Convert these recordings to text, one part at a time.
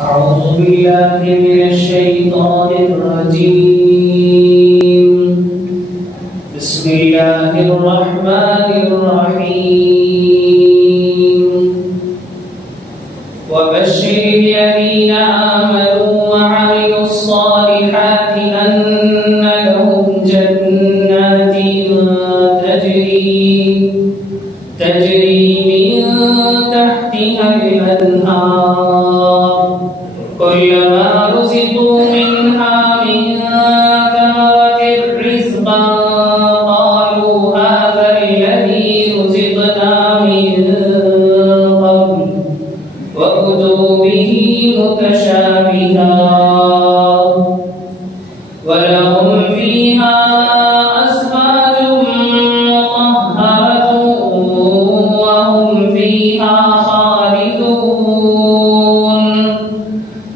أعوذ بالله من الشيطان الرجيم بسم الله الرحمن الرحيم وبشر الذين آمنوا وعملوا الصالحات أن لهم جنات تجري من تحتها الأنهار كلما رزقوا منها من ثمرة رزقا قالوا هذا الذي رزقنا من قبل وأتوا به متشابها ولهم فيها أزواج مطهرة وهم فيها خالدون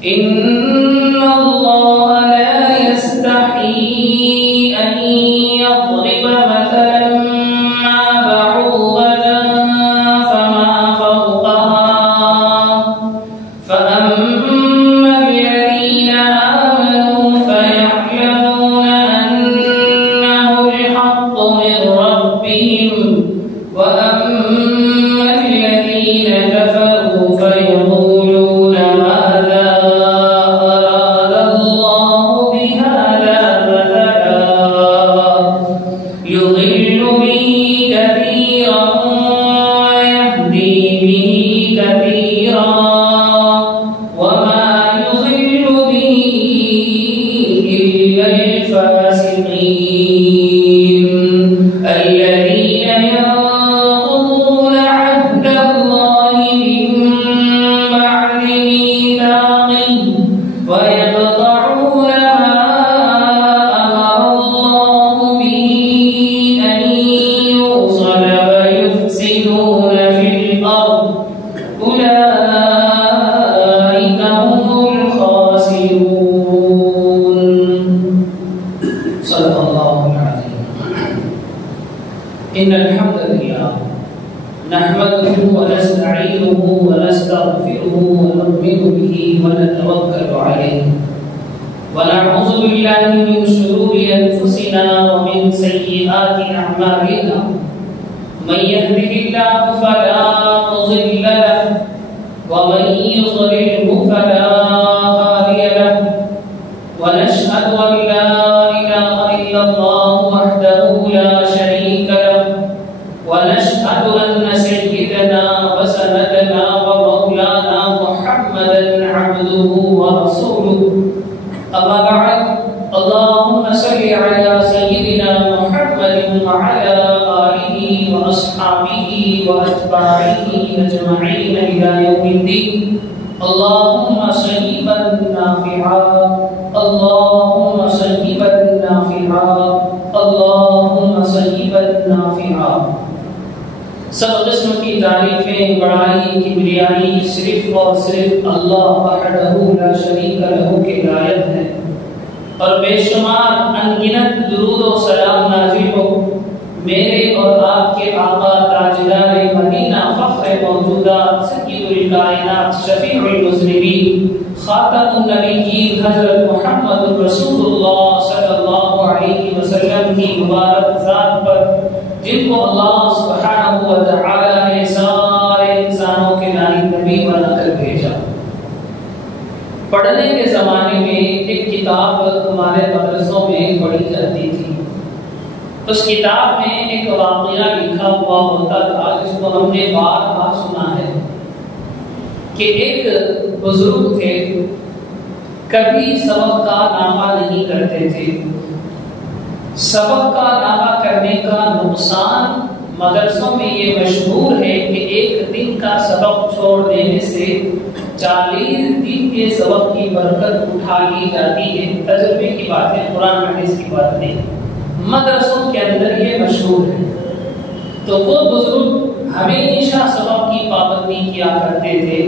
إن الله لا يستحيي أن يضرب مثلا ما بعوضة فما فوقها فأما الذين آمنوا فيعلمون أنه الحق من ربهم وأما الذين كفروا فيقولون ماذا أراد الله بهذا مثلا يضل به كثيرا ويهدي به كثيرا وما يضل به إلا الفاسقين الذين ينقضون عهد الله من بعد ميثاقه ويقطعون ما أمر الله به أن يوصل ويفسدون في الأرض أولئك هم الخاسرون صدق الله العظيم. إن الحمد لله نحمده ونستعينه ونستغفره ونؤمن به ونتوكل عليه ونعوذ بالله من شرور أنفسنا ومن سيئات أعمالنا من يهده الله فلا مضل له ومن يضلله فلا هادي له ونشهد أن لا إله إلا الله وحده لا شريك له ونشهد أن سيدنا وسندنا ومولانا محمدا عبده ورسوله أما بعد اللهم صل على سيدنا محمد وعلى آله وأصحابه وأتباعه أجمعين إلى يوم الدين اللهم صيبا نافعا اللهم صيبا نافعا اللهم صيبا نافعا. سب قسم کی تعریفیں بڑائی کبریائی صرف اور صرف اللہ وحدہ لا شریک لہ کے لائق ہے اور بے شمار انگنت درود و سلام نازل ہو میرے اور آپ کے آقا تاجدار مدینہ فخر موجودات سید الکائنات شفیع المذنبین خاتم النبیین حضرت محمد رسول اللہ صلی اللہ علیہ وسلم کی مبارک ذات پر جن کو اللہ سبحانہ و تعالی نے سارے انسانوں کے نائب نبی بنا کر بھیجا. پڑھنے کے زمانے میں ایک کتاب ہمارے مدرسوں میں پڑھی جاتی تھی. اس کتاب میں ایک واقعہ لکھا ہوا ہوتا تھا جس کو ہم نے بار بار سنا ہے کہ ایک بزرگ تھے کبھی سبق کا نامہ نہیں کرتے تھے. سبق کا نامہ کرنے کا نقصان مدرسوں میں یہ مشہور ہے کہ ایک دن کا سبق چھوڑ دینے سے 40 دن کے سبق کی برکت اٹھا لی جاتی ہے. تجربے کی بات ہے, قرآن حدیث کی بات نہیں. مدرسوں کے اندر یہ مشہور ہے. تو وہ بزرگ ہمیشہ سبق کی پابندی کیا کرتے تھے.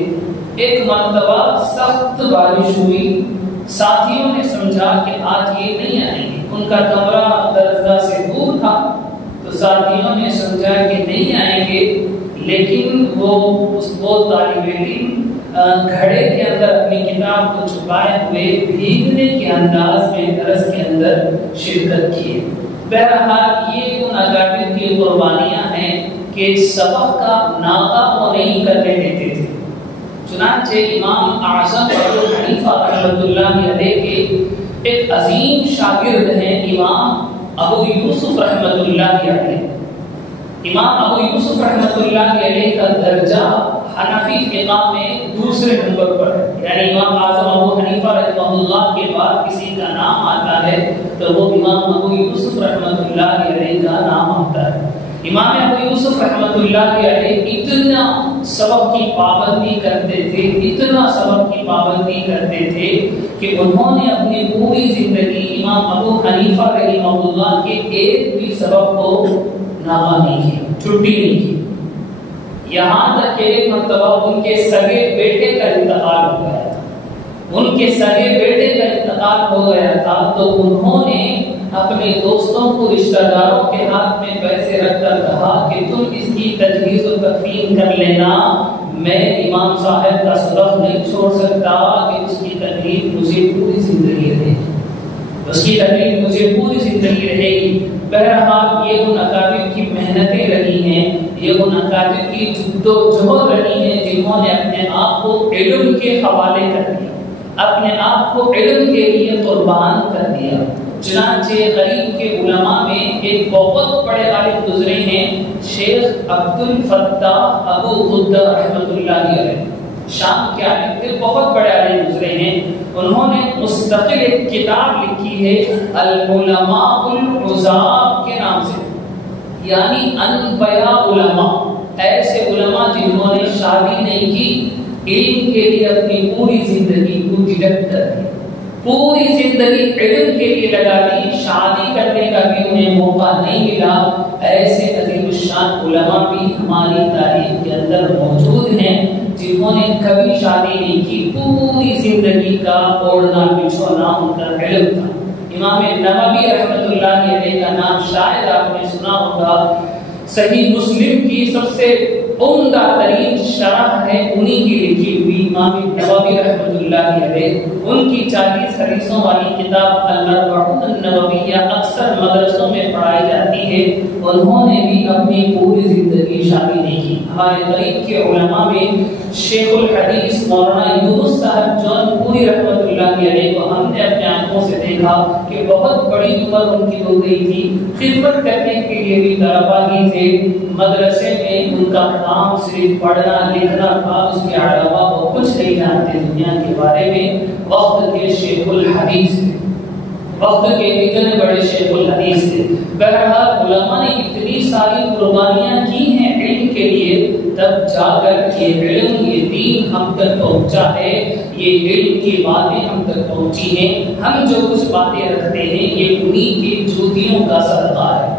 ایک مرتبہ سخت بارش ہوئی, ساتھیوں نے سمجھا کہ آج یہ نہیں آئیں گے. ان کا کمرہ درسگاہ سے دور تھا تو ساتھیوں نے سمجھا کہ نہیں آئیں گے, لیکن وہ طالب علم گھڑے کے اندر اپنی کتاب کو چھپائے ہوئے بھیگنے کے انداز میں درس کے اندر شرکت کی۔ بہرحال یہ ان اکابر کی قربانیاں ہیں کہ سبق کا ناغہ وہ نہیں کرنے دیتے تھے۔ چنانچہ امام اعظم ابو حنیفہ رحمۃ اللہ علیہ کے ایک عظیم شاگرد ہیں امام ابو یوسف رحمۃ اللہ علیہ۔ امام ابو یوسف رحمۃ اللہ علیہ کا درجہ حنفی فقہ میں دوسرے نمبر پر ہے، یعنی امام اعظم ابو حنیفہ رحمہ اللہ کے بعد کسی کا نام آتا ہے تو وہ امام ابو یوسف رحمۃ اللہ علیہ کا نام آتا ہے۔ امام ابو یوسف رحمۃ اللہ علیہ اتنا سبق کی پابندی کرتے تھے، اتنا سبق کی پابندی کرتے تھے کہ انہوں نے اپنی پوری زندگی امام ابو حنیفہ رحمہ اللہ کے ایک بھی سبق کو ناغہ نہیں کیا، چھٹی نہیں کی۔ یہاں تک کہ ایک مرتبہ ان کے سگے بیٹے کا انتقال ہو گیا تھا، ان کے سگے بیٹے کا انتقال ہو گیا تھا تو انہوں نے اپنے دوستوں کو، رشتہ داروں کے ہاتھ میں پیسے رکھ کر کہا کہ تم اس کی تجہیز و تکفین کر لینا، میں امام صاحب کا سبق نہیں چھوڑ سکتا کہ اس کی تکلیف مجھے پوری زندگی رہے گی، اس کی تکلیف مجھے پوری زندگی رہے گی۔ بہرحال یہ ان اکابر کی محنتیں رہی ہیں، یہ ان اکابر کی جد و جہد رہی ہیں جنہوں نے اپنے آپ کو علم کے حوالے کر دیا، اپنے آپ کو علم کے لیے قربان کر دیا۔ چنانچہ غریب کے علماء میں ایک بہت بڑے عالم گزرے ہیں، شیخ عبد الفتاح ابو غدہ رحمۃ اللہ علیہ، شام کے عالم تھے، بہت بڑے عالم گزرے ہیں۔ انہوں نے مستقل ایک کتاب لکھی ہے العلماء العزاب کے نام سے، یعنی انبیاء علماء، ایسے علماء جنہوں نے شادی نہیں کی، علم کے لیے اپنی پوری زندگی کو ڈیڈکٹ کر دی، پوری زندگی علم کے لیے لگا دی، شادی کرنے کا بھی انہیں موقع نہیں ملا۔ ایسے عظیم الشان علماء بھی ہماری تاریخ کے اندر موجود ہیں جنہوں نے کبھی شادی نہیں کی، پوری زندگی کا اوڑھنا بچھونا ان کا علم تھا۔ امام نووی رحمۃ اللہ علیہ کا نام شاید آپ نے سنا ہوگا، صحیح مسلم کی سب سے عمدہ ترین شرح ہے انہی کی لکھی ہوئی امام نووی رحمۃ اللہ علیہ۔ ان کی 40 حدیثوں والی کتاب الاربعون النوویہ اکثر مدرسوں میں پڑھائی جاتی ہے۔ انہوں نے بھی اپنی پوری زندگی شادی نہیں کی۔ ہمارے قریب کے علماء میں شیخ الحدیث مولانا یونس صاحب جون پوری رحمۃ اللہ علیہ کو ہم نے اپنے آنکھوں سے دیکھا کہ بہت بڑی عمر ان کی ہو گئی تھی، خدمت کرنے کے لیے بھی طلبا ہی تھے، مدرسے میں ان کا کام صرف پڑھنا لکھنا تھا، اس کے علاوہ وہ کچھ نہیں جانتے دنیا کے بارے میں۔ وقت کے شیخ الحدیث تھے، وقت کے اتنے بڑے شیخ الحدیث تھے۔ بہرحال علماء نے اتنی ساری قربانیاں کی ہیں علم کے لیے، تب جا کر یہ علم، یہ دین ہم تک پہنچا ہے، یہ علم کی باتیں ہم تک پہنچی ہیں۔ ہم جو کچھ باتیں رکھتے ہیں یہ انہی کی جوتیوں کا صدقہ ہے،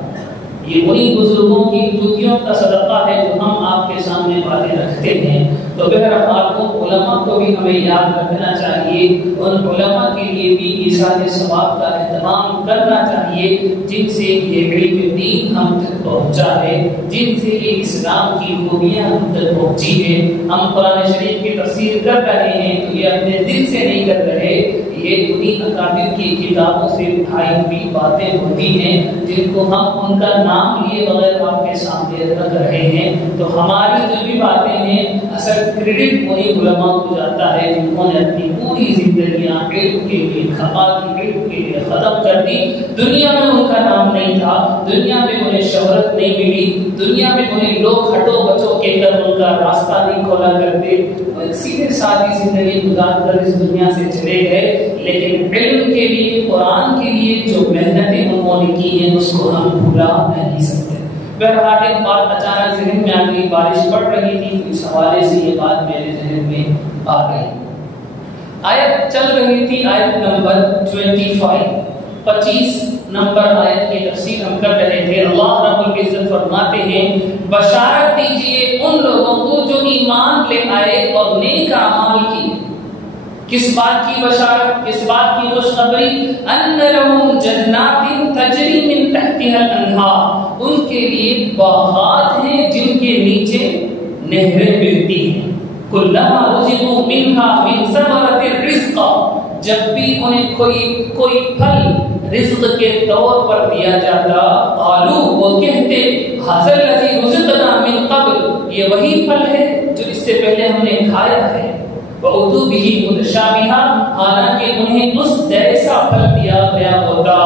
یہ انہی بزرگوں کی جوتیوں کا صدقہ ہے جو ہم آپ کے سامنے باتیں رکھتے ہیں۔ تو بہرحال ان علماء کو بھی ہمیں یاد رکھنا چاہیے، ان علماء کے لیے بھی ایصال ثواب کا اہتمام کرنا چاہیے جن سے یہ علم دین ہم تک پہنچا ہے، جن سے یہ اسلام کی خوبیاں ہم تک پہنچی ہے۔ ہم قرآن شریف کی تفسیر کر رہے ہیں تو یہ اپنے دل سے نہیں کر رہے، یہ انہی اکابر کی کتابوں سے اٹھائی ہوئی باتیں ہوتی ہیں جن کو ہم ان کا نام لیے بغیر آپ کے سامنے رکھ رہے ہیں۔ تو ہماری جو بھی باتیں ہیں اصل کریڈٹ انہی علماء کو جاتا ہے جنہوں نے اپنی پوری زندگیاں علم کے لیے کھپا دی، علم کے لیے ختم کر دی۔ دنیا میں ان کا نام نہیں تھا، دنیا میں انہیں شہرت نہیں ملی، دنیا میں انہیں لوگ ہٹو بچو کہہ کر ان کا راستہ نہیں کھولا کرتے، وہ سیدھے سادی زندگی گزار کر اس دنیا سے چلے گئے۔ لیکن علم کے لیے، قرآن کے لیے جو محنتیں انہوں نے کی ہیں اس کو ہم بھلا نہیں سکتے۔ بہرحال ایک بات اچانک ذہن میں آ گئی، بارش پڑ رہی تھی، اس حوالے سے یہ بات میرے ذہن میں آ گئی۔ آیت چل رہی تھی، آیت نمبر 25 نمبر آیت کی تفسیر ہم کر رہے تھے۔ اللہ رب العزت فرماتے ہیں بشارت دیجئے ان لوگوں کو جو ایمان لے آئے اور نیک اعمال کیے۔ کس بات کی بشارت، کس بات کی خوشخبری؟ ان لهم جنات تجری من تحتها الانہار، ان کے لیے باغات ہیں جن کے نیچے نہریں بہتی ہیں۔ کلما رزقوا منها من ثمرۃ الرزق، جب بھی انہیں کوئی پھل رزق کے طور پر دیا جاتا، قالوا وہ کہتے ھذا الذی رزقنا من قبل، یہ وہی پھل ہے جو اس سے پہلے ہم نے کھایا ہے، وَأُتُوا بِهِ مُتَشَابِهًا، حالانکہ انہیں اس جیسا پھل دیا گیا ہوتا،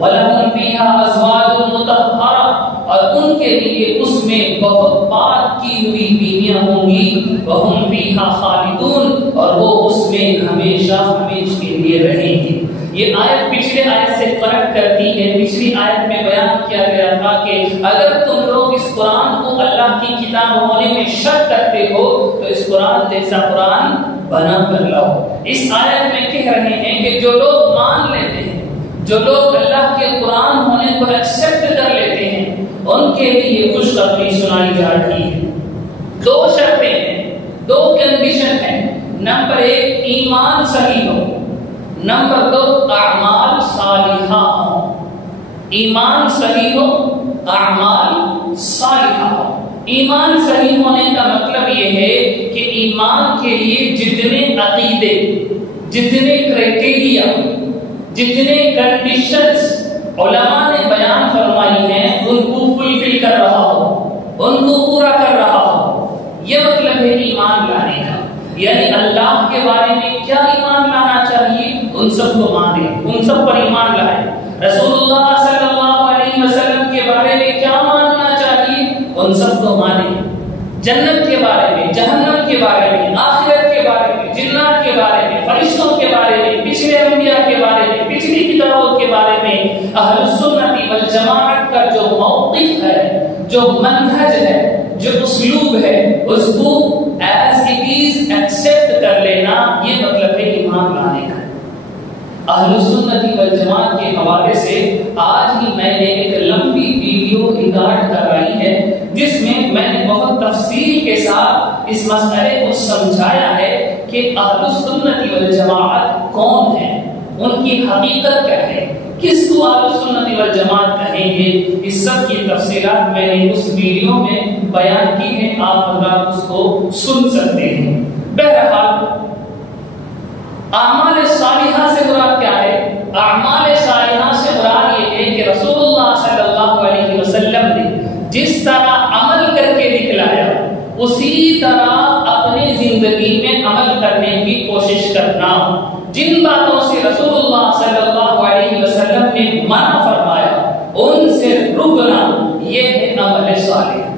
وَلَهُمْ فِيهَا أَزْوَاجٌ مُطَهَّرَةٌ، اور ان کے لیے اس میں بہت پاک کی ہوئی بیویاں ہوں گی، وَهُمْ فِيهَا خَالِدُونَ، اور وہ اس میں ہمیشہ ہمیشہ کے لیے رہیں گے۔ یہ آیت پچھلے آیت سے فرق کرتی ہے۔ پچھلی آیت میں بیان کیا گیا تھا کہ اگر تم لوگ اس قرآن کو اللہ کی کتاب ہونے میں شک کرتے ہو تو اس قرآن جیسا قرآن بنا کر لاؤ۔ اس آیت میں کہہ رہے ہیں کہ جو لوگ مان لیتے ہیں، جو لوگ اللہ کے قرآن ہونے کو ایکسپٹ کر لیتے ہیں، ان کے لیے خوشخبری سنائی جا رہی ہے۔ دو شرطیں ہیں، دو کنڈیشن ہیں۔ نمبر ایک، ایمان صحیح ہو، نمبر دو، اعمال صالحہ ہو۔ ایمان صحیح ہو، اعمال صالحہ ہو۔ ایمان صحیح ہونے کا مطلب یہ ہے کہ ایمان کے لیے جتنے عقیدے، جتنے کرائٹیریا، جتنے کنڈیشنز علماء نے بیان فرمائی ہیں ان کو فلفل کر رہا ہو، ان کو پورا کر رہا ہو، یہ مطلب ہے ایمان لانے کا۔ یعنی اللہ کے بارے میں کیا ایمان لانا چاہیے ان سب کو مانے، ان سب پر ایمان لائے۔ رسول اللہ صلی اللہ علیہ وسلم کے بارے میں کیا ماننا چاہیے ان سب کو مانے۔ جنت کے بارے میں، جہنم کے بارے میں، آخرت کے بارے میں، جنات کے بارے میں، فرشتوں کے بارے میں، پچھلے انبیاء کے بارے میں، پچھلی کتابوں کے بارے میں اہل السنت والجماعت کا جو موقف ہے، جو منہج ہے، جو اسلوب ہے، اس کو ایز اٹ از ایکسپٹ کر لینا، یہ مطلب ہے ایمان لانے کا۔ اہل السنت والجماعت کے حوالے سے آج ہی میں نے ایک لمبی ویڈیو ریکارڈ کرائی ہے جس میں میں نے بہت تفصیل کے ساتھ اس مسئلے کو سمجھایا ہے کہ اہل السنت والجماعت کون ہے، ان کی حقیقت کیا ہے، کس کو اہل السنت والجماعت کہیں گے۔ اس سب کی تفصیلات میں نے اس ویڈیو میں بیان کی ہے، آپ حضرات اس کو سن سکتے ہیں۔ بہرحال اعمال صالحہ سے مراد کیا ہے؟ اعمال صالحہ سے مراد یہ ہے کہ رسول اللہ صلی اللہ علیہ وسلم نے جس طرح عمل کر کے دکھلایا اسی طرح اپنی زندگی میں عمل کرنے کی کوشش کرنا۔ جن باتوں سے رسول اللہ صلی اللہ علیہ وسلم نے منع فرمایا ان سے رکنا، یہ ہے عمل صالح۔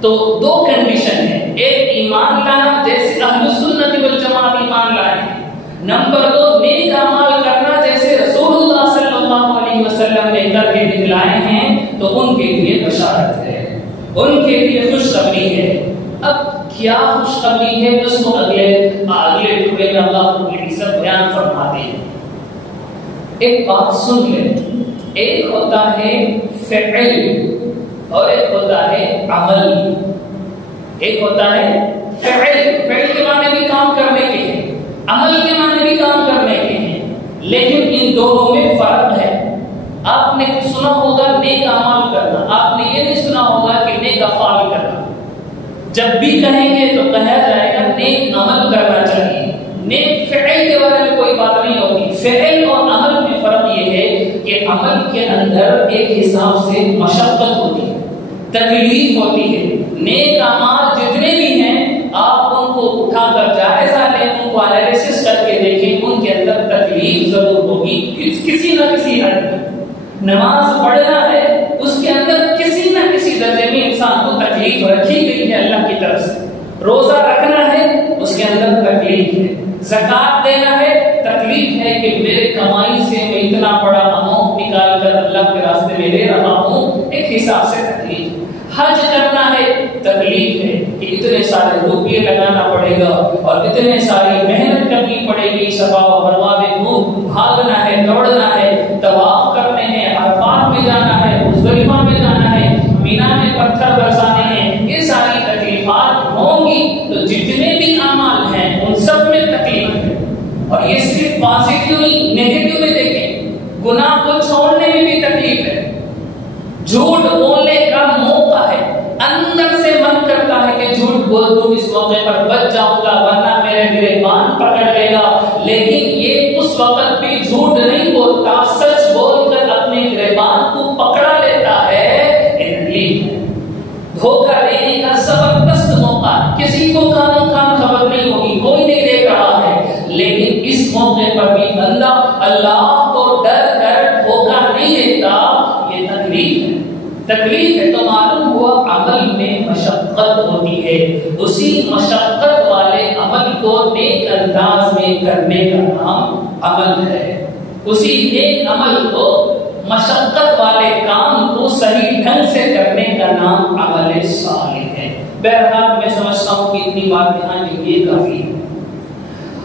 تو دو کنڈیشن ہے، ایک ایمان لانا جیسے اہل السنت والجماعت ایمان لائے ہیں، نمبر دو نیک اعمال کرنا جیسے رسول اللہ صلی اللہ علیہ وسلم نے کر کے دکھلائے ہیں، تو ان کے لیے بشارت ہے، ان کے لیے خوشخبری ہے۔ اب کیا خوشخبری ہے اس کو اگلے ٹکڑے میں اللہ رب العزت بیان فرماتے ہیں۔ ایک بات سن لیں، ایک ہوتا ہے فعل اور ایک ہوتا ہے عمل۔ ایک ہوتا ہے فعل، فعل کے معنی بھی کام کرنے کے ہیں، عمل کے معنی بھی کام کرنے کے ہیں، لیکن ان دونوں میں فرق ہے۔ آپ نے سنا ہوگا نیک اعمال کرنا، آپ نے یہ نہیں سنا ہوگا کہ نیک افعال کرنا۔ جب بھی کہیں گے تو کہا جائے گا نیک عمل کرنا چاہیے، نیک فعل کے بارے میں کوئی بات نہیں ہوگی۔ فعل اور عمل میں فرق یہ ہے کہ عمل کے اندر ایک حساب سے مشقت ہوتی ہے، تکلیف ہوتی ہے۔ نیک اعمال جتنے بھی ہیں آپ ان کو اٹھا کر جائزہ لیں، ان کو انالیسس کر کے دیکھیں، ان کے اندر تکلیف ضرور ہوگی کسی نہ کسی حد میں۔ نماز پڑھنا ہے، اس کے اندر کسی نہ کسی درجے میں انسان کو تکلیف رکھی گئی ہے اللہ کی طرف سے۔ روزہ رکھنا ہے، اس کے اندر تکلیف ہے۔ زکات دینا ہے، تکلیف ہے کہ میرے کمائی سے میں اتنا بڑا اماؤنٹ نکال کر اللہ کے راستے میں دے رہا ہوں، ایک حساب سے تکلیف۔ حج کرنا ہے، تکلیف ہے کہ اتنے سارے روپیے لگانا پڑے گا اور اتنے ساری محنت کرنی پڑے گی، صفا و مروہ میں بھاگنا ہے، دوڑنا ہے، طواف کرنے ہیں، عرفات میں جانا ہے، مزدلفہ میں جانا ہے، مینا میں پتھر برسانے ہیں، یہ ساری تکلیفات ہوں گی۔ تو جتنے بھی اعمال ہیں ان سب میں تکلیف ہے، اور یہ صرف پازیٹیو نہیں، نیگیٹو میں دیکھیں، گناہ کو چھوڑنے میں بھی تکلیف ہے، جھوٹ بولنے کا موقع ہے، اندر سے من کرتا ہے کہ جھوٹ بول دوں اس موقع پر بچ جاؤں گا ورنہ میرے گریبان پکڑ لے گا، لیکن یہ اس وقت بھی جھوٹ نہیں بولتا، سچ بول کر اپنے گریبان کو پکڑا لیتا ہے۔ دھوکہ دینے کا زبردست موقع، کسی کو کانوں کان خبر نہیں ہوگی، کوئی نہیں دیکھ رہا ہے، لیکن اس موقع پر بھی بندہ اللہ کو ڈر کر دھوکہ نہیں دیتا۔ یہ تکلیف ہے، تکلیف ہے تو معلوم ہوا عمل میں مشقت ہوتی ہے، اسی مشقت والے عمل کو نیک انداز میں کرنے کا نام عمل ہے، اسی نیک عمل کو مشقت والے کام کو صحیح ڈھنگ سے کرنے کا نام عمل صالح ہے۔ بہرحال میں سمجھتا ہوں کہ اتنی بات یہاں کے لیے کافی ہے۔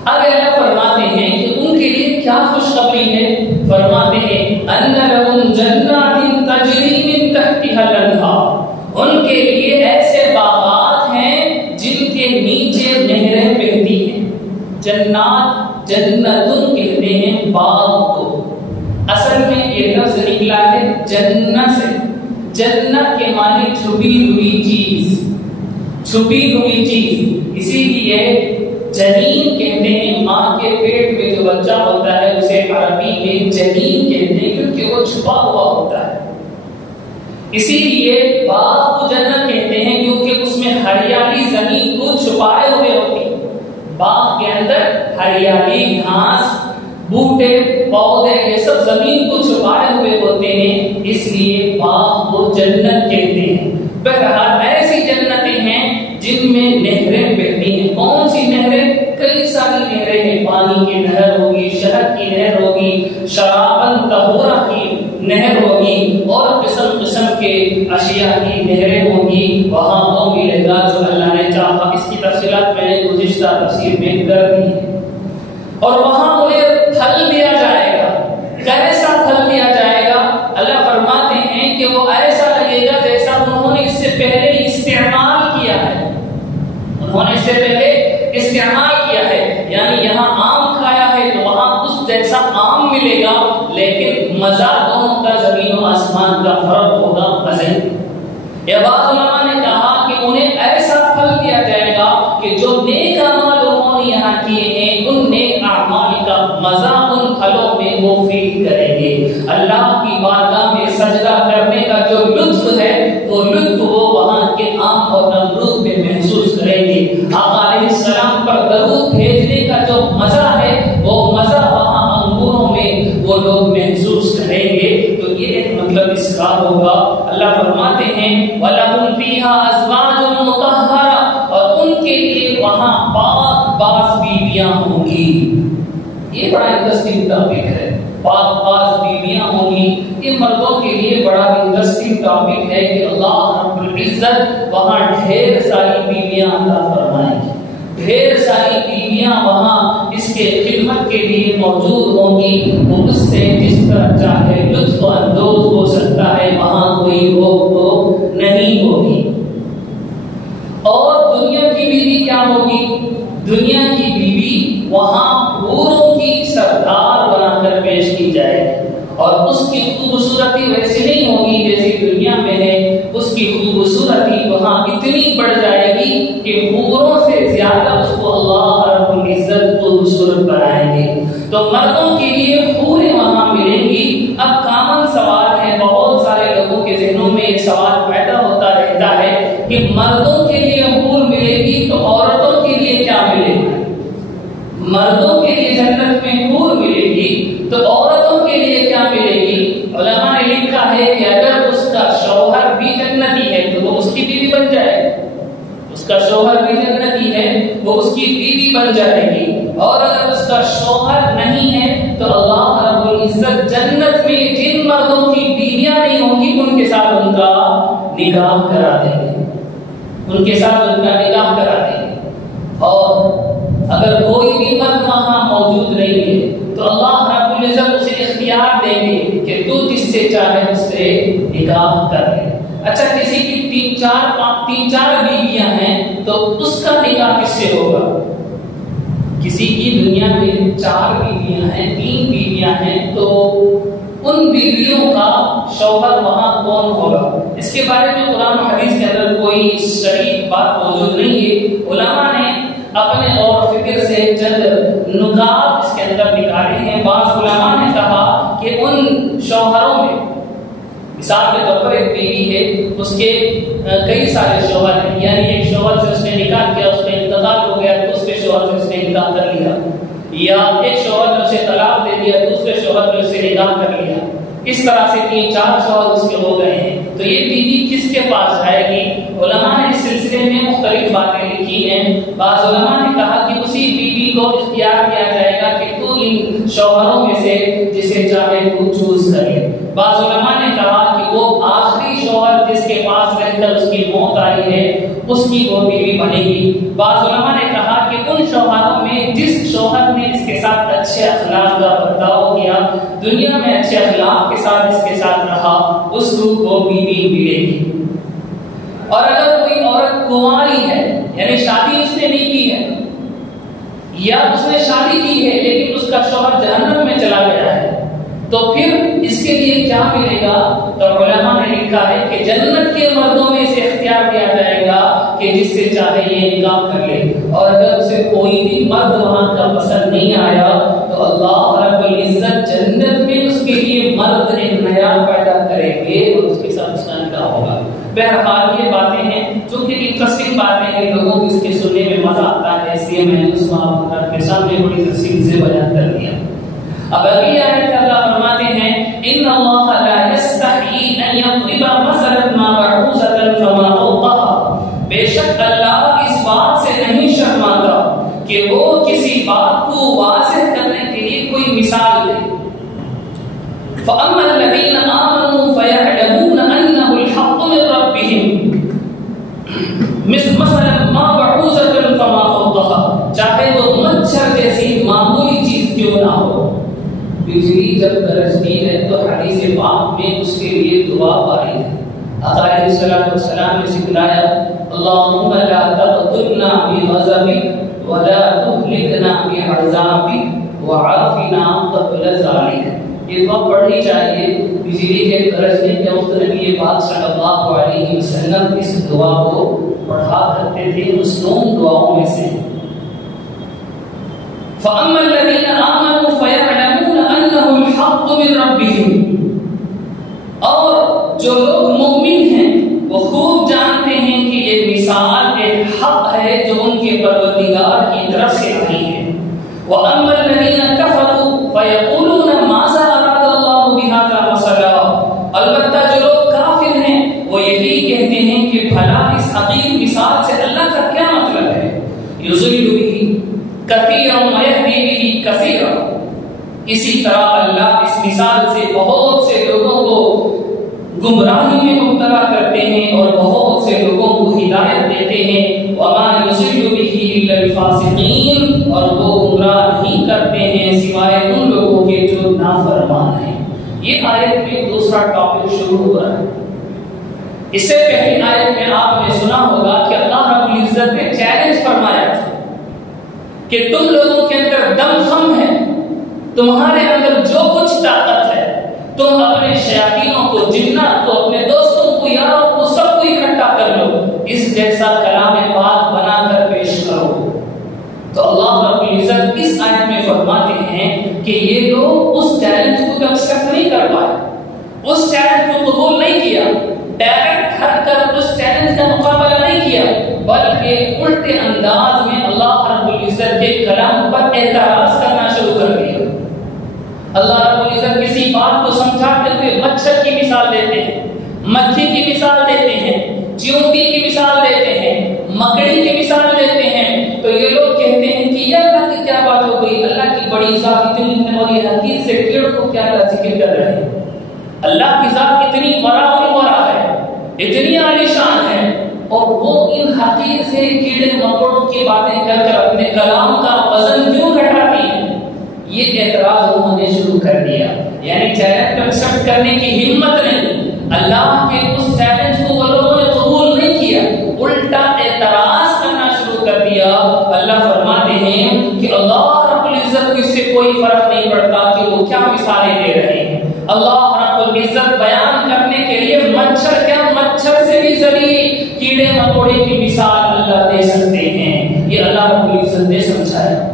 اب اللہ فرماتے ہیں کہ ان کے لیے کیا خوشخبری ہے، فرماتے ہیں ان لہم جنات تجری من تحتها الانہار، ان کے لیے ایسے باغات ہیں جن کے نیچے نہریں بہتی ہیں۔ جنات، جنتن کہتے ہیں باغ کو، اصل میں یہ لفظ نکلا ہے جنت سے، جنت کے معنی چھپی ہوئی چیز، چھپی ہوئی چیز، اسی لیے جنین کہتے ہیں، ماں کے پیٹ میں جو بچہ ہوتا ہے اسے عربی میں جنین کہتے ہیں کیونکہ وہ چھپا ہوا ہوتا ہے، اسی لیے باغ کو جنت کہتے ہیں کیونکہ اس میں ہریالی زمین کو چھپائے ہوئے ہوتی ہے۔ باغ کے اندر ہریالی، گھاس، بوٹے، پودے، یہ سب زمین کو چھپائے ہوئے ہوتے ہیں، اس لیے باغ کو جنت کہتے ہیں۔ بہرحال ایسی جنتیں ہیں جن میں نہریں بہتی ہیں۔ کون سی نہریں؟ کئی ساری نہریں ہیں، پانی کی نہر ہوگی، شہد کی نہر ہوگی، شرابن طہورہ کی نہر ہوگی، اور قسم قسم کے اشیاء کی نہریں ہوگی، وہاں وہ ملے گا جو اللہ نے چاہا۔ اس کی تفصیلات میں نے گزشتہ تفسیر میں کر دی ہے۔ اور وہاں انہیں پھل دیا جائے گا۔ کیسا پھل دیا جائے گا؟ اللہ فرماتے ہیں کہ وہ ایسا لگے گا جیسا انہوں نے اس سے پہلے استعمال کیا ہے، انہوں نے اس سے پہلے استعمال کیا ہے، یعنی یہاں آم کھایا ہے تو وہاں اس جیسا آم ملے گا، لیکن مزہ دونوں کا زمین و آسمان کا فرق ہوگا، مزے۔ یہ بعض علماء نے کہا کہ انہیں ایسا پھل دیا جائے گا کہ جو نیک اعمال انہوں نے یہاں کیے ہیں، ان نیک اعمال کا مزہ ان پھلوں میں وہ فیل کریں گے۔ اللہ کی بارگاہ میں سجدہ کرنے کا جو لطف ہے، وہ لطف وہ وہاں کے آم اور امرود میں محسوس کریں گے۔ آقا علیہ السلام پر درود بھیجنے کا جو مزہ ہے، وہ مزہ وہاں انگوروں میں وہ لوگ محسوس کریں گے۔ تو یہ ایک مطلب اس کا ہوگا۔ اللہ فرماتے ہیں وَلَهُمْ فِيهَا أَزْوَاجٌ مُطَهَّرَةٌ، اور ان کے لیے وہاں پاک باز بیویاں ہوں گی۔ یہ بڑا انٹرسٹنگ ٹاپک ہے، پاک باز بیویاں ہوں گی۔ یہ مردوں کے لیے بڑا انٹرسٹنگ ٹاپک ہے کہ اللہ رب العزت وہاں ڈھیر ساری بیویاں عطا فرمائیں گے، ڈھیر ساری بیویاں وہاں اس کے خدمت کے لیے موجود ہوں گی، وہ اس سے جس طرح چاہے لطف اندوز ہو سکتا ہے، وہاں کوئی روک ٹوک نہیں ہوگی۔ اور دنیا کی بیوی کیا ہوگی؟ دنیا کی بیوی وہاں حوروں کی سردار بنا کر پیش کی جائے گی، اور اس کی خوبصورتی ویسی نہیں ہوگی جیسی دنیا میں ہے، اس کی خوبصورتی وہاں اتنی بڑھ جائے گی کہ حوروں سے زیادہ اس کو اللہ رب العزت خوبصورت بنائیں گے۔ تو مردوں کے لیے حوریں وہاں ملیں گی۔ اب کامن سوال ہے، بہت سارے لوگوں کے ذہنوں میں یہ سوال پیدا ہوتا رہتا ہے کہ مردوں کے لیے حور ملے گی تو عورتوں کے لیے کیا ملے گا؟ مردوں کے لیے جنت میں حور ملے گی تو عورتوں کے لیے کیا ملے گی؟ علماء نے لکھا ہے کہ اگر اس کا شوہر بھی جنتی ہے تو وہ اس کی بیوی بن جائے گی، اس کا شوہر بھی جنتی ہے وہ اس کی بیوی بن جائے گی، اور اگر اس کا شوہر نہیں ہے تو اللہ رب العزت جنت میں جن مردوں کی بیویاں نہیں ہوں گی ان کے ساتھ ان کا نکاح کرا دیں گے، ان کے ساتھ ان کا نکاح کرا دیں گے۔ اور اگر کوئی بھی مرد وہاں موجود نہیں ہے تو اللہ رب العزت اسے اختیار دیں گے کہ تو جس سے چاہے اس سے نکاح کر لے۔ اچھا، کسی کی تین چار بیویاں ہیں تو اس کا نکاح کس سے ہوگا؟ کسی کی دنیا میں 4 بیویاں ہیں، 3 بیویاں ہیں، تو ان بیویوں کا شوہر وہاں کون ہوگا؟ اس کے بارے میں قرآن و حدیث کے اندر کوئی صحیح بات موجود نہیں ہے، سے چند نکات اس کے اندر نکالے ہیں۔ بعض علماء نے کہا کہ ان شوہروں میں، مثال کے طور پر ایک بیوی ہے، اس کے کئی سارے شوہر ہیں، یعنی ایک شوہر سے اس نے نکاح کیا، اس کا انتقال ہو گیا تو اس کے شوہر سے اس نے نکاح کر لیا، یا ایک شوہر نے اسے طلاق دے دیا، دوسرے شوہر نے اسے نکاح کر لیا، اس طرح سے 3-4 شوہر اس کے ہو گئے ہیں، تو یہ بیوی کس کے پاس جائے گی؟ علماء نے اس سلسلے میں مختلف باتیں لکھی ہیں۔ بعض علماء نے کہا کہ اسی بیوی کو اختیار دیا جائے گا کہ تو ان شوہروں میں سے جسے چاہے تو چوز کر لے۔ بعض علماء نے کہا کہ وہ آخری شوہر جس کے پاس رہ کر اس کی موت آئی ہے اس کی وہ بیوی بنے گی۔ بعض علماء نے کہا کہ ان شوہروں میں جس شوہر نے اس کے ساتھ اچھے اخلاق کا برتاؤ کیا، دنیا میں اچھے اخلاق کے ساتھ اس کے ساتھ رہا، اس کو بیوی ملے گی۔ اور اگر کوئی عورت کنواری ہے، یعنی شادی اس نے نہیں کی ہے، یا اس نے شادی کی ہے لیکن اس کا شوہر جہنم میں چلا گیا ہے، تو پھر اس کے لیے کیا ملے گا؟ تو علماء نے لکھا ہے کہ جنت کے مردوں میں اسے اختیار دیا جائے گا کہ جس سے چاہے یہ نکاح کر لے، اور اگر اسے کوئی بھی مرد وہاں کا پسند نہیں آیا تو اللہ رب العزت جنت میں اس کے لیے مرد ایک نیا پیدا کریں گے اور اس کے ساتھ اس کا نکاح ہوگا۔ بہرحال یہ باتیں ہیں جو کہ انٹرسٹنگ باتیں ہیں، لوگوں کو اس کے سننے میں مزہ آتا ہے، اس لیے میں نے اس کو آپ کے سامنے بڑی تفصیل سے بیان کر دیا۔ اب اگلی آیت اللہ فرماتے ہیں ان اللہ لا یستحیی ان یضرب مثلا ما بعوضۃ فما فوقها، بے شک اللہ اس بات سے نہیں شرماتا کہ وہ کسی بات کو واضح کرنے کے لیے کوئی مثال دے۔ فاما الذین آمنوا فیعلمون انہ الحق من ربهم مثلا ما بعوضۃ فما فوقها، چاہے وہ مچھر جیسی معمولی چیز کیوں نہ ہو۔ بجلی جب گرجتی ہے تو حدیث پاک میں اس کے لیے دعا وارد ہے۔ آقا علیہ الصلوۃ والسلام نے سکھلایا اللهم لا تقتلنا بغضبك ولا تهلكنا بعذابك وعافنا قبل ذلك۔ یہ دعا پڑھنی چاہیے بجلی کے گرجنے کے وقت نبی پاک صلی اللہ علیہ وسلم اس دعا کو پڑھا کرتے تھے، مصنون دعاؤں میں سے۔ فَأَمَّا الَّذِينَ آمَنُوا فَيَعْلَمُونَ أَنَّهُ الْحَقُّ مِنْ رَبِّهِمْ، اور جو لوگ مومن ہیں وہ خوب جانتے ہیں کہ یہ مثال ایک حق ہے جو ان کے پروردگار کی طرف سے آئی ہے۔ وَأَمَّا الَّذِينَ كَفَرُوا فَيَقُولُونَ مَاذَا أَرَادَ اللَّهُ بِهَذَا مَثَلًا، البتہ جو لوگ کافر ہیں وہ یہی کہتے ہیں کہ بھلا اس حقیر مثال سے اللہ کا کیا مطلب ہے؟ يُضِلُّ بِهِ کثیرا ویہدی بہ کثیرا، اسی طرح اللہ اس مثال سے بہت سے لوگوں کو گمراہی میں مبتلا کرتے ہیں اور بہت سے لوگوں کو ہدایت دیتے ہیں۔ وما یضل بہ الا الفاسقین، اور وہ گمراہ نہیں کرتے ہیں سوائے ان لوگوں کے جو نافرمان ہیں۔ یہ آیت میں دوسرا ٹاپک شروع ہو رہا ہے۔ اس سے پہلی آیت میں آپ نے سنا ہوگا کہ اللہ رب العزت نے چیلنج فرمایا تھا کہ تم لوگوں کے اندر دم خم ہے، تمہارے اندر جو کچھ طاقت ہے تم اپنے شیاطینوں کو، جنات کو، اپنے دوستوں کو، یاروں کو، سب کو اکٹھا کر لو، اس جیسا کلام پاک بنا کر پیش کرو۔ تو اللہ رب العزت اس آیت میں فرماتے ہیں کہ یہ لوگ اس چیلنج کو ایکسپٹ نہیں کر پائے، اس چیلنج کو قبول نہیں کیا، ڈائریکٹ کھڑ کر اس چیلنج کا مقابلہ نہیں کیا، بلکہ الٹے انداز میں اللہ رب العزت کے کلام پر اعتراض کرنا شروع کر دیا۔ اللہ رب العزت کسی بات کو سمجھاتے ہوئے مچھر کی مثال دیتے ہیں، مکھی کی مثال دیتے ہیں، چیونٹی کی مثال دیتے ہیں، مکڑی کی مثال دیتے ہیں، تو یہ لوگ کہتے ہیں کہ یہ اللہ کی کیا بات ہو گئی، اللہ کی بڑی ذات اتنی ہے اور یہ حقیق سے پیڑ کو کیا ذکر کر رہے ہیں۔ اللہ کی ذات اتنی ورا ہے، اتنی عالیشان ہے، اور وہ ان حقیر سے کیڑے مکوڑوں کی باتیں کر کر اپنے کلام کا وزن کیوں گھٹاتی ہیں؟ یہ اعتراض انہوں نے شروع کر دیا، یعنی چیلنج کو ایکسپٹ کرنے کی ہمت نہیں، اللہ کے اس چیلنج کو وہ لوگوں نے قبول نہیں کیا، الٹا اعتراض کرنا شروع کر دیا۔ اللہ فرماتے ہیں کہ اللہ رب العزت کو اس سے کوئی فرق نہیں پڑتا کہ وہ کیا مثالیں دے رہے ہیں۔ اللہ رب العزت بیان کرنے کے لیے مچھر کیا، مچھر سے بھی ذلیل کیڑے مکوڑے کی مثال اللہ دے سکتے ہیں، یہ اللہ رب العزت نے سمجھایا۔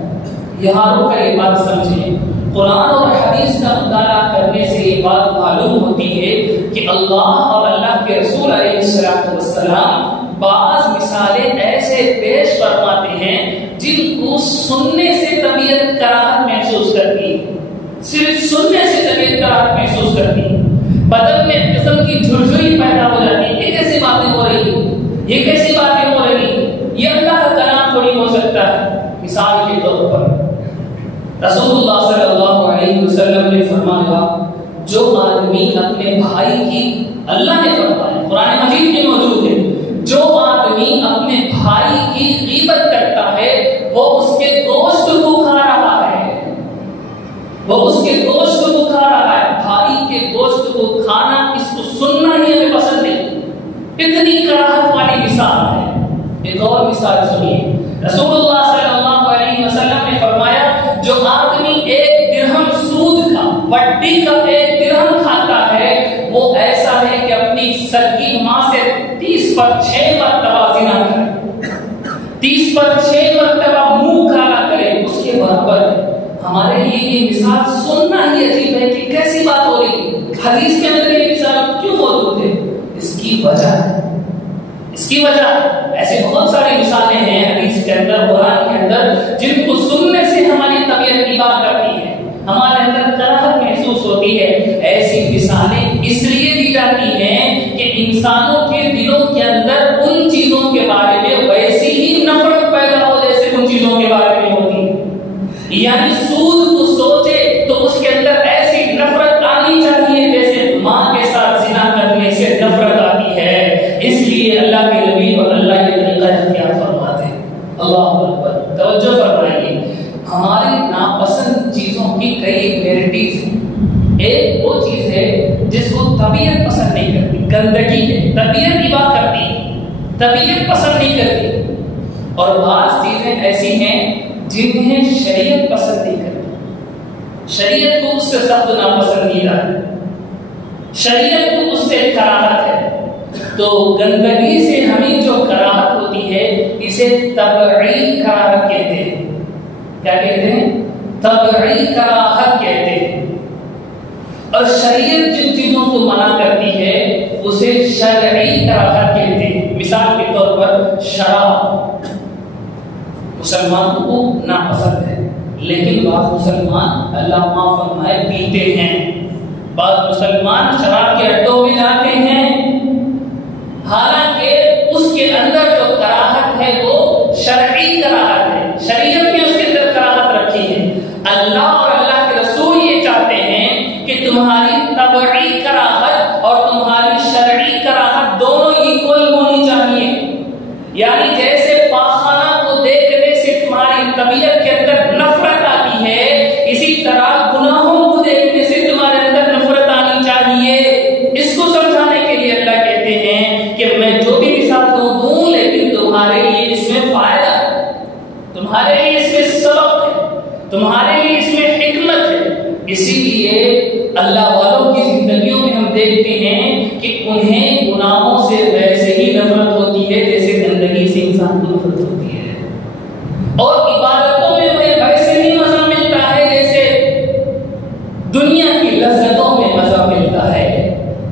یہاں رک کر یہ بات سمجھیں، قرآن اور حدیث کا مطالعہ کرنے سے یہ بات معلوم ہوتی ہے کہ اللہ اور اللہ کے رسول علیہ السلام بعض مثالیں ایسے پیش فرماتے ہیں جن کو سننے سے طبیعت کراہت محسوس کرتی ہے، صرف سننے سے طبیعت کراہت محسوس کرتی ہے، بدن میں قسم کی جھرجھری پیدا ہو جاتی ہے، یہ کیسی باتیں ہو رہی ہیں، یہ کیسی باتیں ہو رہی ہیں، یہ اللہ کا کلام تھوڑی ہو سکتا ہے۔ مثال کے طور پر رسول اللہ صلی اللہ علیہ وسلم نے فرمایا جو آدمی اپنے بھائی کی، اللہ نے فرمایا قرآن مجید میں موجود ہے، جو آدمی اپنے بھائی کی غیبت کرتا ہے وہ اس کے گوشت کو کھا رہا ہے، وہ اس کے گوشت کو کھا رہا ہے۔ بھائی کے گوشت کو کھانا، اس کو سننا ہی ہمیں پسند نہیں، اتنی کراہت والی مثال ہے۔ ایک اور مثال سنیے، رسول اللہ صلی اللہ علیہ وسلم نے فرمایا جو آدمی 1 درہم سود کا، وڈی کا 1 درہم کھاتا ہے وہ ایسا ہے کہ اپنی سگی ماں سے 30 پر 6 مرتبہ زنا کرے، 30 پر 6 مرتبہ منہ کالا کرے، اس کے برابر ہے۔ ہمارے لیے یہ مثال سننا ہی عجیب ہے کہ کیسی بات ہو رہی ہے، حدیث کے اندر یہ مثال کیوں موجود ہے؟ اس کی وجہ ہے، اس کی وجہ ایسے بہت ساری مثالیں ہیں حدیث کے اندر، قرآن کے اندر، جن کو سننے سے ہماری طبیعت کی بات کرتی ہے، ہمارے اندر کراہت محسوس ہوتی ہے۔ ایسی مثالیں اس لیے دی جاتی ہیں کہ انسانوں کے دلوں کے اندر ان چیزوں کے بارے میں ویسی ہی نفرت پیدا ہو جیسے ان چیزوں کے بارے میں ہوتی ہے، یعنی سود کو سوچے تو اس کے اندر ایسی نفرت آنی چاہیے جیسے ماں کے ساتھ زنا کرنے سے نفرت آتی ہے۔ اس لیے اللہ کے نبی اور اللہ کے طریقہ اختیار فرماتے ہیں۔ اللہ اکبر، توجہ فرمائیے، ہماری ناپسند چیزوں کی کئی ویرائٹیز ہیں۔ ایک وہ چیز ہے جس کو طبیعت پسند نہیں کرتی، گندگی ہے، طبیعت کی بات کرتی ہے، طبیعت پسند نہیں کرتی، اور بعض چیزیں ایسی ہیں جنہیں شریعت پسند نہیں کرتی، شریعت کو اس سے سخت ناپسندیدہ ہے، شریعت کو اس سے کراہت ہے۔ تو گندگی سے ہمیں جو کراہت ہوتی ہے اسے طبعی کراہت کہتے ہیں۔ کیا کہتے ہیں؟ طبعی کراہت کہتے ہیں۔ اور شریعت جن چیزوں کو منع کرتی ہے اسے شرعی کراہت کہتے ہیں۔ مثال کے طور پر شراب مسلمانوں کو ناپسند ہے، لیکن بعض مسلمان اللہ معاف فرمائے پیتے ہیں، بعض مسلمان شراب کے اڈوں میں جاتے ہیں، حالانکہ اس کے اندر جو کراہت ہے وہ شرعی کراہت ہے، شریعت نے اس کے اندر کراہت رکھی ہے۔ اللہ اور اللہ کے رسول یہ چاہتے ہیں کہ تمہاری طبعی کراہت اور تمہاری شرعی کراہت دونوں ایکول ہونی چاہیے، یعنی جیسے پاخانہ کو دیکھنے سے تمہاری طبیعت کے اندر نفرت آتی ہے، اسی طرح گناہوں کو دیکھنے سے تمہارے اندر نفرت آنی چاہیے۔ اس کو سمجھانے کے لیے اللہ کہتے ہیں کہ میں جو بھی مثال دوں لیکن تمہارے لیے اس میں فائدہ ہے، تمہارے لیے اس میں سبق ہے، تمہارے لیے اس میں حکمت ہے۔ اسی لیے اللہ والوں کی زندگیوں میں ہم دیکھتے ہیں کہ انہیں گناہوں سے ویسے ہی نفرت ہوتی ہے جیسے گندگی سے انسان کو نفرت ہوتی ہے، اور عبادتوں میں انہیں ویسے ہی مزہ ملتا ہے جیسے دنیا کی لذتوں میں مزہ ملتا ہے۔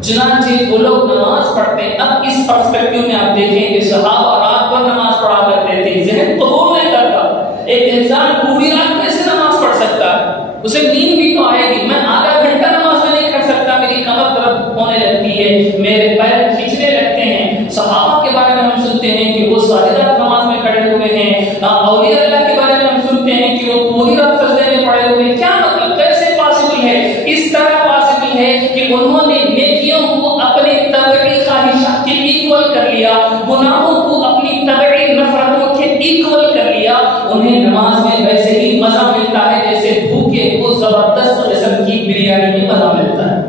چنانچہ وہ لوگ نماز پڑھتے ہیں، اب اس پرسپیکٹو میں آپ دیکھیں کہ صحابہ رات بھر نماز پڑھا کرتے تھے، ذہن قبول نہیں کرتا، ایک انسان پوری رات کیسے نماز پڑھ سکتا ہے؟ اسے نیند بھی تو آئے گی، میں آدھا گھنٹہ نماز میں نہیں کر سکتا، میری کمر درد ہونے لگتی ہے، میرے پیر کھینچنے لگتے ہیں۔ صحابہ کے بارے میں ہم سنتے ہیں کہ وہ ساری رات نماز میں کھڑے ہوئے ہیں، اولیاء اللہ کے بارے میں ہم سنتے ہیں کہ وہ پوری رات سجدے میں پڑے ہوئے ہیں۔ کیا مطلب؟ کیسے پاسبل ہے؟ اس طرح پاسبل ہے کہ انہوں نے نیکیوں کو اپنی طبعی خواہشات کے ایکول کر لیا، گناہوں کو اپنی طبعی نفرتوں کے ایکول کر لیا، انہیں نماز میں ویسے ہی مزہ ملتا ہے جیسے بھوکے کو زبردست قسم کی بریانی میں مزہ ملتا ہے۔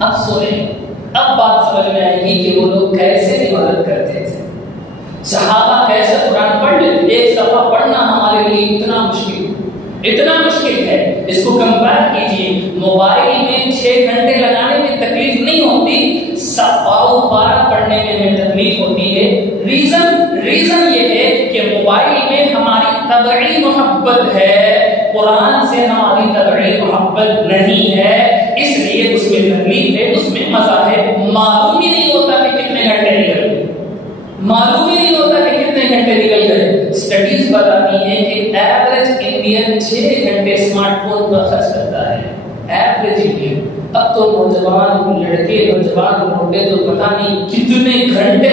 اب سنیں، اب بات سمجھ میں آئے گی کہ وہ لوگ کیسے عبادت کرتے تھے، صحابہ کیسے قرآن پڑھ لیتے۔ ایک صفحہ پڑھنا ہمارے لیے اتنا مشکل ہے، اس کو کمپیئر کیجئے، موبائل میں 6 گھنٹے لگانے میں تکلیف نہیں ہوتی، پاؤ پارا پڑھنے میں ہمیں تکلیف ہوتی ہے۔ ریزن یہ ہے کہ موبائل میں ہماری طبعی محبت ہے، قرآن سے ہماری طبعی محبت نہیں ہے، اس لیے اس میں تکلیف ہے، اس میں مزہ ہے۔ معلوم ہی نہیں ہوتا کہ کتنے گھنٹے نکل گئے، معلوم ہی نہیں ہوتا کہ کتنے گھنٹے نکل گئے۔ اسٹڈیز بتاتی ہیں کہ ایوریج انڈین 6 گھنٹے اسمارٹ فون پر خرچ کرتا ہے، ایوریج انڈین۔ اب تو نوجوان لڑکے، نوجوان لوٹے تو پتہ نہیں کتنے گھنٹے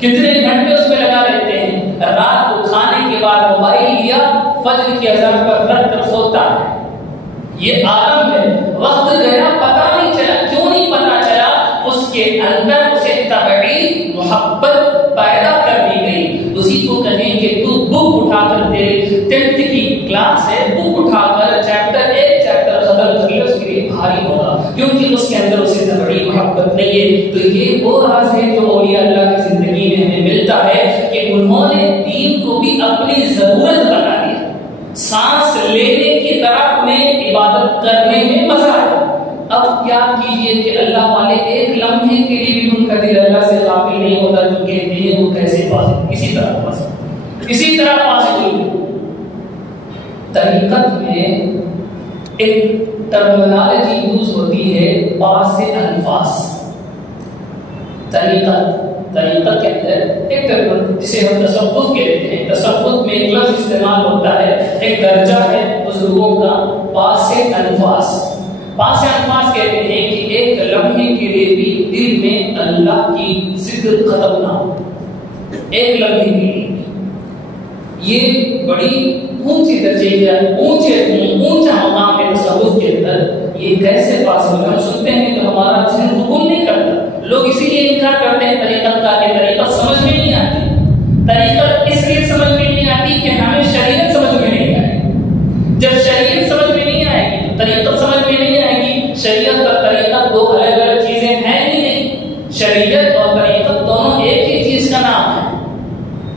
کتنے گھنٹے اس میں لگا رہتے ہیں۔ رات کو کھانے کے بعد موبائل یا فجر کی اذان پر رکھ کر سوتا ہے۔ یہ عالم ہے، وقت گیا پتہ نہیں چلا۔ کیوں نہیں پتہ چلا؟ اس کے اندر اسے طبعی محبت پیدا کر دی گئی۔ اسی کو کہیں کہ تو بک اٹھا کر دے، 10th کی کلاس ہے، بک اٹھا کر چیپٹر 1 چیپٹر ختم کر لے، اس کے لیے بھاری ہوگا، کیونکہ اس کے اندر اسے طبعی محبت نہیں ہے۔ تو یہ وہ راز ہے جو اولیاء اللہ کی زندگی میں ہمیں ملتا ہے کہ انہوں نے دین کو بھی اپنی ضرورت بنا لیا، سانس لینے کی طرح انہیں عبادت کرنے میں مزہ آیا۔ اب کیا کیجئے کہ اللہ والے ایک لمحے کے لیے بھی ان کا دل اللہ سے غافل نہیں ہوتا، جو کہتے ہیں وہ کیسے پاسبل، اسی طرح پاسبل۔ طریقت میں ایک ٹرمینالوجی یوز ہوتی ہے، پاس سے الفاظ۔ طریقت کے اندر ایک جسے ہم تصوف کہتے ہیں، تصوف میں ایک لفظ استعمال ہوتا ہے، ایک درجہ ہے بزرگوں کا، پاس سے الفاظ۔ پاس سے الفاظ کہتے ہیں کہ ایک لمحے کے لیے بھی دل میں اللہ کی ذکر ختم نہ ہو، ایک لمحے کے لیے۔ یہ بڑی اونچی درجے کا اونچا مقام ہے تصوف کے اندر۔ یہ کیسے پاسبل؟ ہم سنتے ہیں تو ہمارا ذہن قبول نہیں کرتا۔ لوگ اسی لیے انکار کرتے ہیں طریقت کا کہ طریقت سمجھ میں نہیں آتی۔ طریقت اس لیے سمجھ میں نہیں آتی کہ ہمیں شریعت سمجھ میں نہیں آئے گی۔ جب شریعت سمجھ میں نہیں آئے گی تو طریقت سمجھ میں نہیں آئے گی۔ شریعت اور طریقت دو الگ الگ چیزیں ہیں ہی نہیں، شریعت اور طریقت دونوں ایک ہی چیز کا نام ہے۔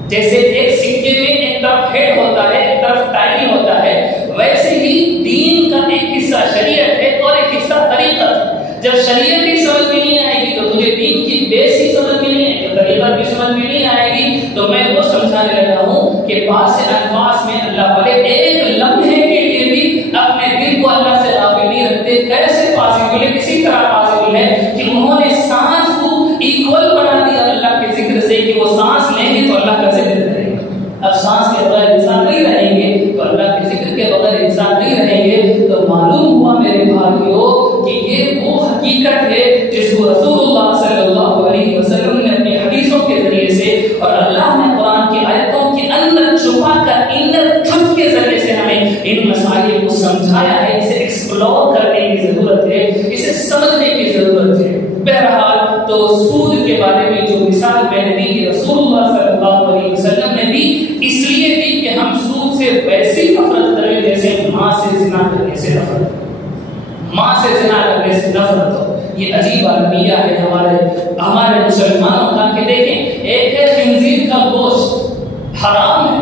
جیسے ایک سکے میں ایک طرف ہیڈ ہوتا ہے، ایک طرف ٹائل ہوتا ہے، ویسے ہی دین کا ایک حصہ شریعت ہے اور ایک حصہ طریقت ہے۔ جب شریعت ہی سمجھ میں نہیں آئے گی تو تجھے دین کی بیس ہی سمجھ میں نہیں آئے گی، طریقت بھی سمجھ میں نہیں آئے گی۔ تو میں وہ سمجھانے لگا ہوں کہ پاس سے الفاظ میں اللہ والے ایک لمحے کے لیے بھی اپنے دل کو اللہ سے غافل نہیں رکھتے۔ کیسے پاسبل ہے؟ اسی طرح پاسبل ہے کہ انہوں نے سانس کو ایکول بنا دیا اللہ کے ذکر سے، کہ وہ سانس لیں گے تو اللہ کا ذکر کریں گے۔ اب سانس کے بغیر انسان نہیں رہیں گے تو اللہ کے ذکر کے بغیر انسان نہیں رہیں گے۔ تو معلوم ہوا میرے بھائیوں کہ یہ وہ حقیقت ہے جس کو رسول اللہ صلی اللہ علیہ وسلم نے اپنی حدیثوں کے ذریعے سے اور اللہ نے قرآن کی آیتوں کے اندر چھپا کر اندر چھپ کے ذریعے سے ہمیں ان مسائل کو سمجھایا ہے۔ اسے ایکسپلور کرنے کی ضرورت ہے، اسے سمجھنے کی ضرورت ہے۔ بہرحال تو سود کے بارے میں جو مثال میں نے دی، رسول اللہ صلی اللہ علیہ وسلم نے بھی اس لیے دی کہ ہم سود سے ویسی نفرت کریں جیسے ماں سے زنا کرنے سے نفرت ہو، ماں سے زنا کرنے سے نفرت ہو۔ یہ عجیب المیہ ہے ہمارے مسلمانوں کا کہ دیکھیں، ایک ہے خنزیر کا گوشت حرام ہے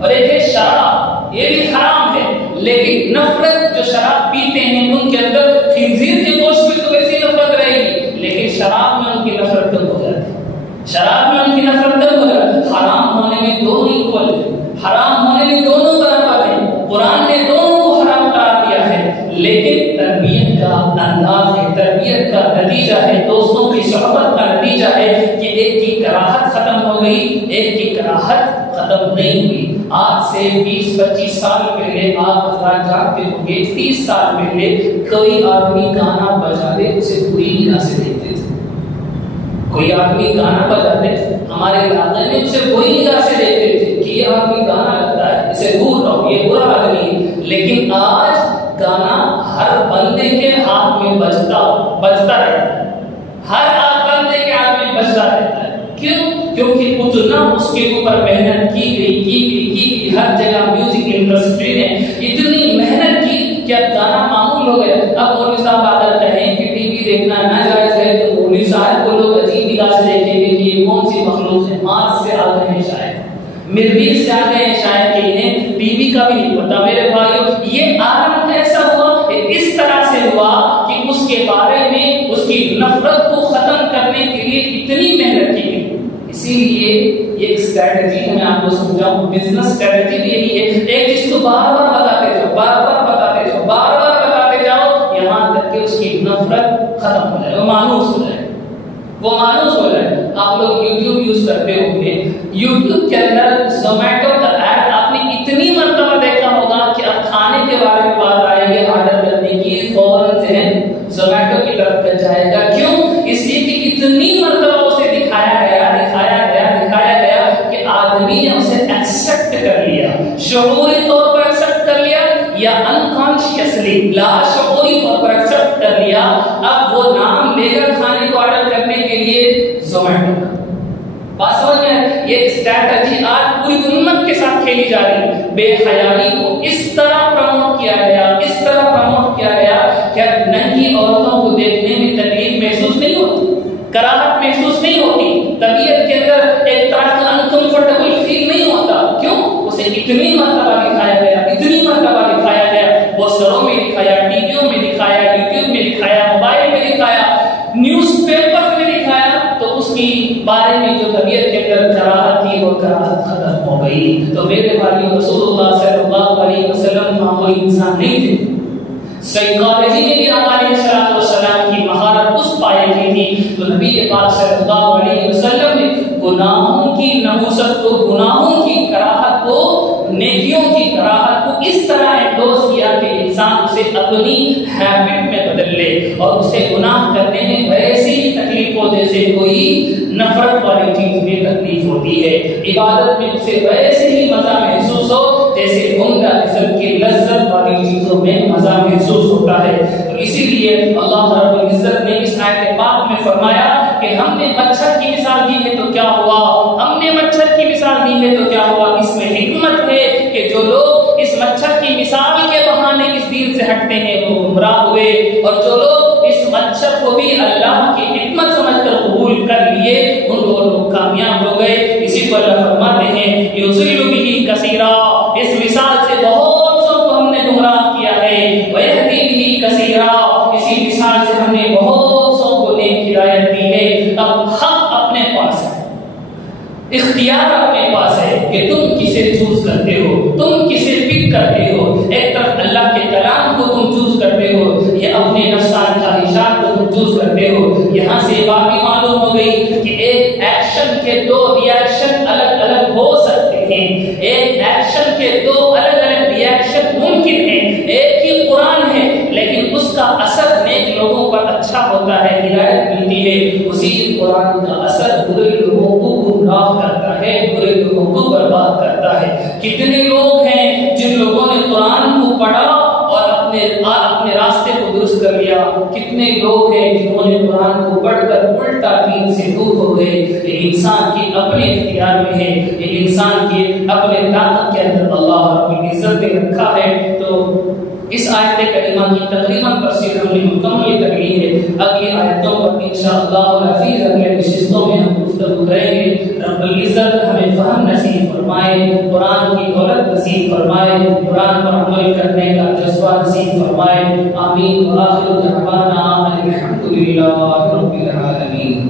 اور ایک ہے شراب، یہ بھی حرام ہے، لیکن نفرت جو شراب پیتے ہیں ان کے اندر خنزیر کے گوشت میں تو ویسی نفرت رہے گی، لیکن شراب میں ان کی نفرت کم ہو جاتی ہے، شراب میں ان کی نفرت کم ہو جاتی ہے۔ حرام ہونے میں دونوں ایکول ہیں، حرام ہونے میں دونوں برابر ہیں، قرآن نے دونوں کو حرام قرار دیا ہے، لیکن تربیت کا انداز ہے، تربیت کا نتیجہ ہے، دوستوں کی صحبت کا نتیجہ ہے کہ ایک کی کراہت ختم ہو گئی، ایک کی کراہت ختم نہیں ہوئی۔ آج سے 20-25 سال پہلے آپ حضرات جانتے ہوں گے، 30 سال پہلے کوئی آدمی گانا بجا دے اسے بری نگاہ سے دیکھتے تھے، کوئی آدمی گانا بجا دے ہمارے علاقے میں اسے بری نگاہ سے دیکھتے تھے کہ یہ آدمی گانا لگتا ہے، اسے دور رہو، یہ برا آدمی ہے۔ لیکن آج گانا ہر بندے کے ہاتھ میں بجتا رہتا ہے، ہر بندے کے ہاتھ میں بجتا رہتا ہے۔ کیوں؟ کیونکہ اتنا اس کے اوپر محنت کی گئی، ہر جگہ میوزک انڈسٹری نے اتنی محنت کی کہ اب گانا معمول ہو گیا۔ اب مولوی صاحب آ کر کہیں کہ ٹی وی دیکھنا ناجائز ہے تو مولوی صاحب کو لوگ عجیب نگاہ سے دیکھیں گے کہ یہ کون سی مخلوق ہے، مارس سے آ گئے ہیں شاید، مربیس سے آ گئے ہیں شاید، کہ انہیں ٹی وی کا بھی نہیں پتا۔ میرے بھائیوں، یہ عالم کیسا ہوا کہ اس طرح سے ہوا کہ اس کے بارے میں اس کی نفرت کو ختم کرنے کے لیے اتنی محنت کی گئی۔ اسی لیے یہ ایک اسٹریٹجی میں آپ کو سمجھاؤں، بزنس اسٹریٹجی بھی یہی ہے، ایک چیز کو بار بار بتاتے بار بار بتاتے جاؤ، بار بار بتاتے جاؤ، یہاں تک کہ اس کی نفرت ختم ہو جائے، وہ مانوس ہو جائے، وہ مانوس ہو جائے۔ آپ لوگ یوٹیوب یوز کرتے ہوں گے، یوٹیوب کے اندر زومیٹو کا ایڈ آپ نے اتنی مرتبہ دیکھا ہوگا کہ اب کھانے کے بارے میں بات آئے گی آرڈر کرنے کی، فوراً ذہن زومیٹو کی طرف کر جائے گا۔ کیوں؟ اس لیے کہ اتنی مرتبہ اسے دکھایا گیا کہ آدمی نے اسے ایکسپٹ کر لیا، شعوری طور پر ایکسپٹ کر لیا یا انکانشیسلی لاشعوری طور پر ایکسپٹ کر لیا۔ اب وہ نام لے کر کھانے کو آرڈر کرنے کے لیے زومیٹو کا۔ بات سمجھ میں؟ یہ اسٹریٹجی آج پوری امت کے ساتھ کھیلی جا رہی ہے۔ بے حیائی کو اس طرح پروموٹ کیا گیا، اس طرح پروموٹ کیا گیا کہ ننگی عورتوں کو دیکھنے میں تکلیف محسوس نہیں ہوتی، کراہت محسوس نہیں ہوتی، طبیعت کے اندر ایک طرح کا انکمفرٹیبل فیل نہیں ہوتا۔ کیوں؟ اسے اتنی مرتبہ دکھایا گیا، اتنی مرتبہ دکھایا گیا، پوسٹروں میں دکھایا، ٹی ویوں میں دکھایا، یوٹیوب میں دکھایا، موبائل میں دکھایا، نیوز پیپر میں دکھایا، تو اس کی بارے میں جو طبیعت کے اندر کراہت تھی وہ کراہت ختم ہو گئی۔ تو میرے بھائیو، رسول اللہ صلی اللہ علیہ وسلم معمولی انسان نہیں تھے۔ سائیکالوجی میں بھی ہمارے السلام کی مہارت اس پائے کی تھی، تو نبی پاک صلی اللہ علیہ وسلم نے گناہوں کی نحوست کو، گناہوں کی کراہت کو، نیکیوں کی کراہت کو اس طرح انڈوز کیا کہ انسان اسے اپنی ہیبٹ میں بدل لے، اور اسے گناہ کرنے میں ویسے ہی تکلیف ہو جیسے کوئی نفرت والی چیز میں تکلیف ہوتی ہے، عبادت میں اسے ویسے ہی مزہ محسوس ہو جیسے عمدہ قسم کی لذت والی چیزوں میں مزہ محسوس ہوتا ہے۔ تو اسی لیے اللہ رب العزت نے اس آیت پاک میں فرمایا کہ ہم نے مچھر کی مثال دی ہے تو کیا ہوا، ہم نے مچھر کی مثال دی ہے تو کیا ہوا۔ اس میں حکمت ہے کہ جو لوگ اس مچھر کی مثال کے بہانے اس دین سے ہٹتے ہیں وہ گمراہ ہوئے، اور جو لوگ اس مچھر کو بھی اللہ کی حکمت سمجھ کر قبول کر لیے ان لوگ کامیاب ہو گئے۔ اسی کو اللہ فرماتے ہیں یضل بہ کثیرا، اس مثال سے بہت سو کو ہم نے گمراہ کیا ہے، ویہدی بہ کثیرا، اسی مثال سے ہم نے بہت سو کو نیک ہدایت دی ہے۔ اب حق اپنے پاس ہے، اختیار اپنے پاس ہے کہ تم کسے چوز کرتے ہو، تم کسے پک کرتے ہو۔ ایک طرف اللہ کے کلام کو تم چوز کرتے ہو، یہ اپنے نفسان خواہشات کو تم چوز کرتے ہو۔ یہاں سے بات بھی معلوم ہو گئی کہ ایک ایکشن کے دو ریئیکشن الگ الگ ہو سکتے ہیں، ایک ایکشن کے دو الگ الگ ریئیکشن ممکن ہیں۔ ایک ہی قرآن ہے لیکن اس کا اثر نیک لوگوں پر اچھا ہوتا ہے، ہدایت ملتی ہے، اسی قرآن کا اثر برے لوگوں کو گمراہ کرتا ہے، برے لوگوں کو برباد کرتا ہے۔ کتنے لوگ ہیں جن لوگوں نے قرآن کو پڑھا اور اپنے راستے کو درست کر لیا، کتنے لوگ ہیں جنہوں نے قرآن کو پڑھ کر الٹا دین سے دور ہو گئے۔ یہ انسان کی اپنے اختیار میں ہے، یہ انسان کی اپنے طاقت کے اندر اللہ رب العزت نے رکھا ہے۔ تو اس آیت کریمہ کی تقریباً تفسیر ہم نے مکمل کر لی ہے۔ اگلی آیتوں پر انشاءاللہ العزیز اگلے نشستوں میں ہم گفتگو کریں گے۔ رب العزت ہمیں فہم نصیب فرمائے، قرآن کی دولت نصیب فرمائے، قرآن پر عمل کرنے کا جذبہ نصیب فرمائے۔ آمین وآخر دعوانا الحمدللہ رب العالمین۔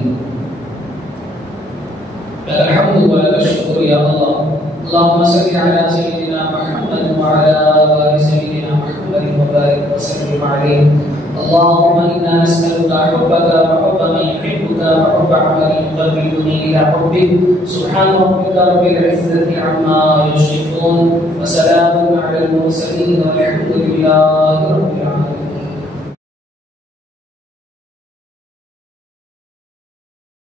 الحمد لله الشكر يا الله، اللهم صل على سيدنا محمد وعلى آل سيدنا محمد وبارك وسلم عليه۔ اللهم إنا نسألك حبك وحب من يحبك وحب عمل يقربني إلى حبك۔ سبحان ربك رب العزة عما يصفون وسلام على المرسلين والحمد لله